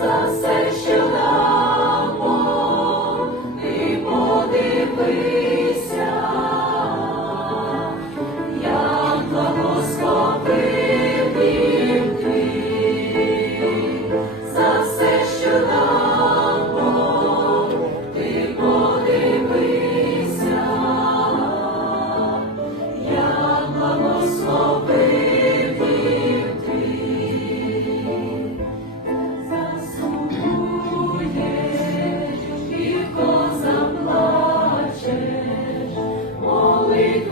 за все, що дамо, ти подиви.